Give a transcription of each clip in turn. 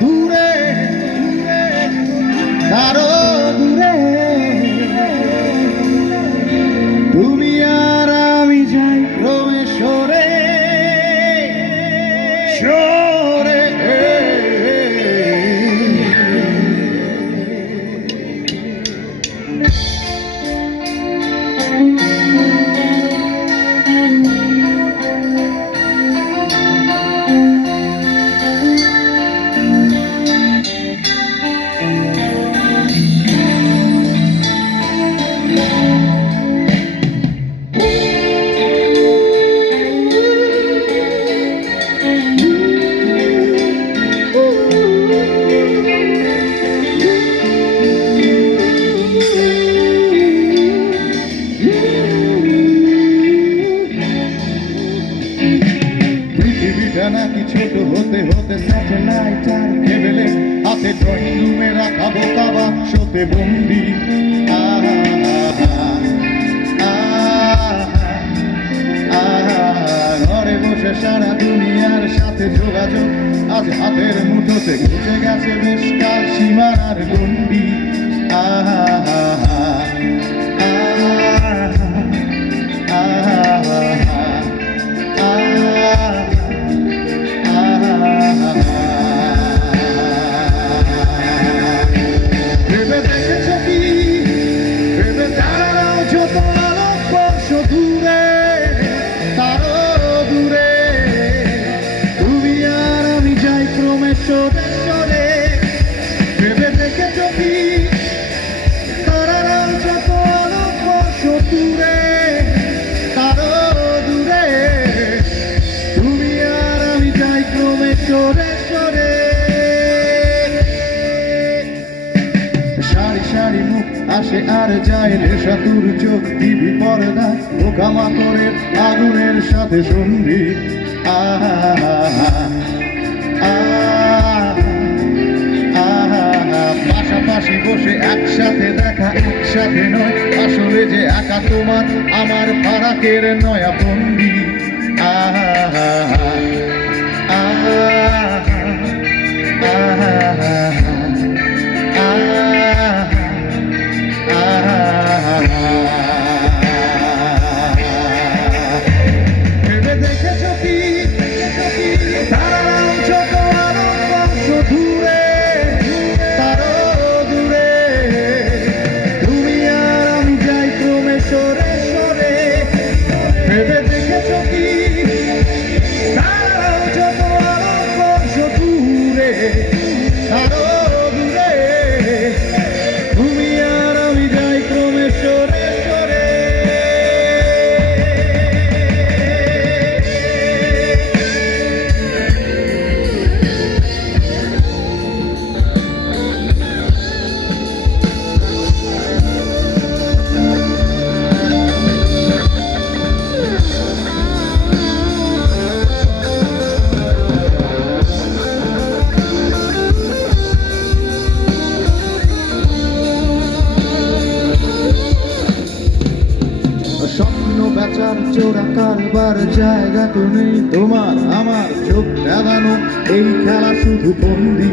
দূরে আরো দূরে তুমি আর আমি যাই ক্রমে সরে সরে নাকি ছোট হতে হতে স্যাটেলাইট আর কেবলে হাতে ড্রয়িং রুমে রাখা বোকা বাক্সতে বন্দি ঘরে বসে সারা দুনিয়ার সাথে যোগাযোগ আজ হাতের মুঠোতে ঘুচে গেছে বেশ কাল সীমানার গন্ডি দূরে তারও দূরে তুমি আর আমি যাই ক্রমে সরে সরে ভেবে দেখেছ কি তারারাও যত আলোকবর্ষ দূরে তারও দূরে তুমি আর আমি যাই ক্রমে সরে সরে সারি সারি মুখ আসে আর যায় নেশাতুর চোখ টিভি পর্দা পোকামাকড়ের আগুনের সাথে সন্ধি পাশাপাশি বসে একসাথে দেখা একসাথে নয় আসলে যে একা তোমার আমার ফারাকের নয়া বন্দি বেচার চোরা কারবার জায়গা তো নেই তোমার আমার চোখ লাগানো এই খেলা শুধু বন্দি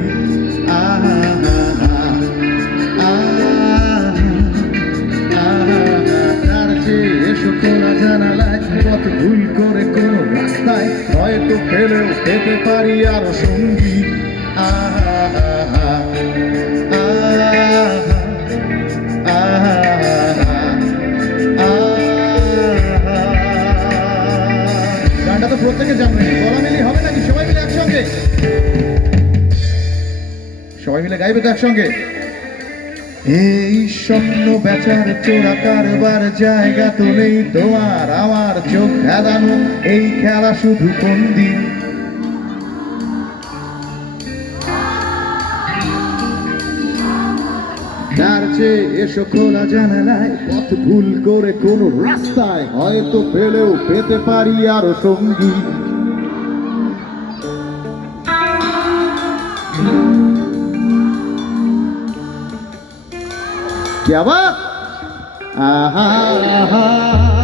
তার চেয়ে এসো খোলা জানালায় পথ ভুল করে কোনো রাস্তায় হয়তো ফেলেও পেতে পারি আরো সঙ্গী প্রত্যেকে জানবেন গলা মিলি হবে নাকি সবাই মিলে একসঙ্গে সবাই মিলে গাইবে তো একসঙ্গে এই স্বপ্ন বেচার চোরা কারবার জায়গা তো নেই তোমার আমার চোখ খেলানো এই খেলা শুধু বন্দি তার চেয়ে এসো খোলা জানালায় পথ ভুল করে কোনো রাস্তায় হয়তো পেলেও পেতে পারি আরো সঙ্গী क्या बात आहा